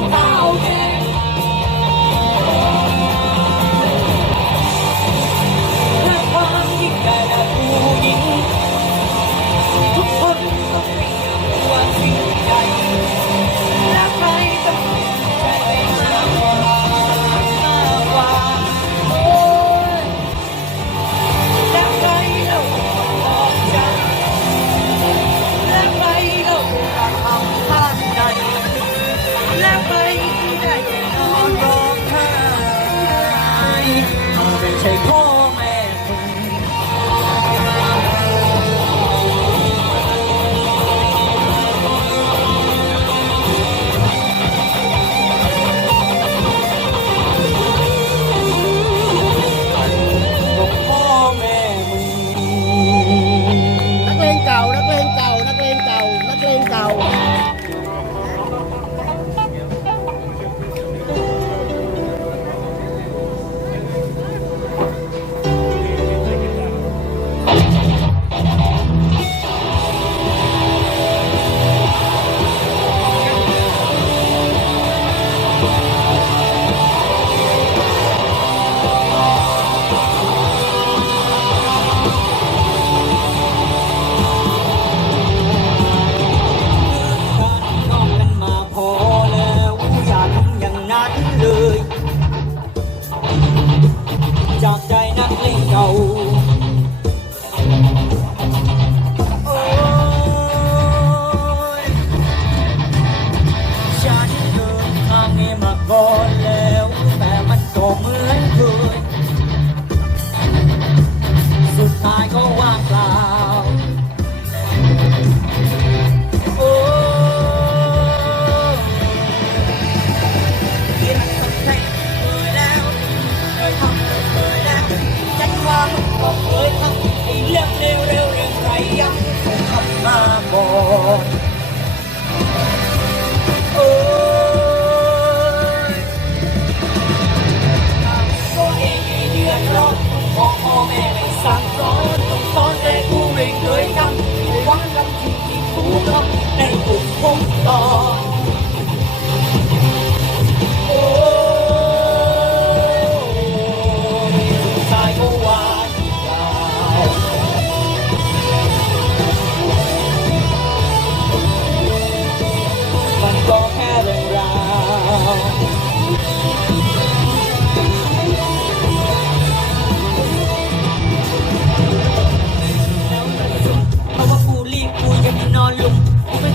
แ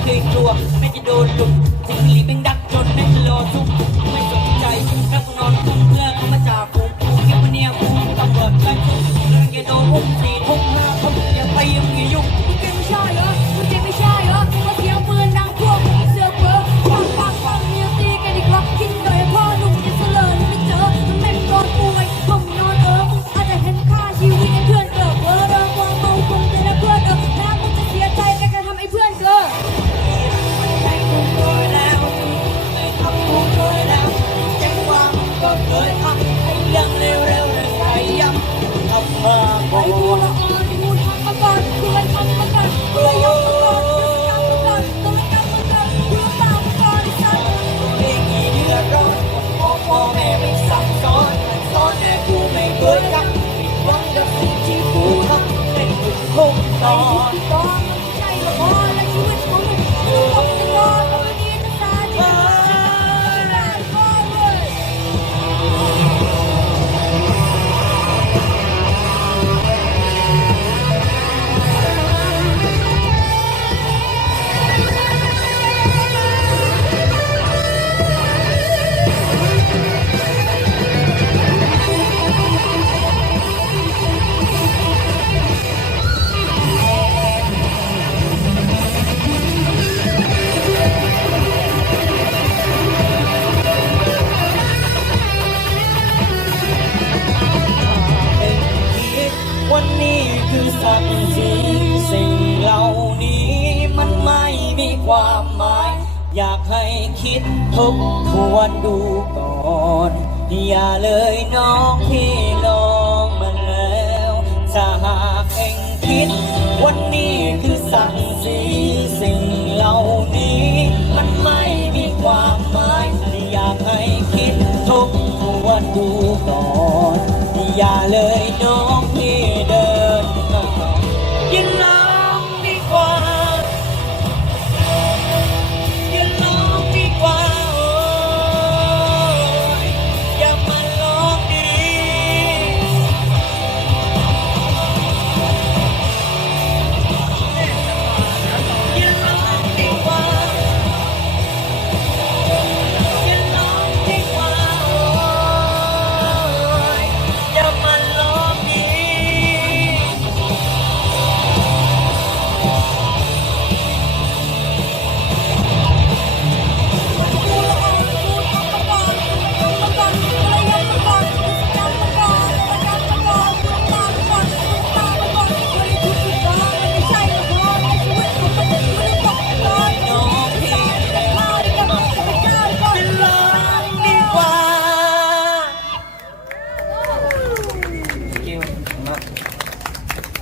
เคยกลัวแม่จะโดนหลุดถึงหลีเป็น ยังเร็วเร็วเร็วไปยังทำมาก่ไอ้กูละอ่อนกูทำมาก่อนกูเลยทำมาก่อนกูเลยยกมาก่อนกูเลยกำมาก่อนกูเลยกำมาก่อนกูเลยตามมาก่อนไอ้สัสเองกี่เดือดร้อนพ่อพ่อแม่ไม่สั่งสอนสอนแต่กูไม่เคยจำผิดหวังกับสิ่งที่กูทำเป็นทุกทุกตอน คิดทบทวนดูก่อน อย่าเลยน้องพี่ลองมาแล้วถ้าหากเองคิด วันนี้คือสักดิ์ศรีสิ่งเหล่านี้ มันไม่มีความหมายอยากให้คิดทบทวนดูก่อน อย่าเลยน้อง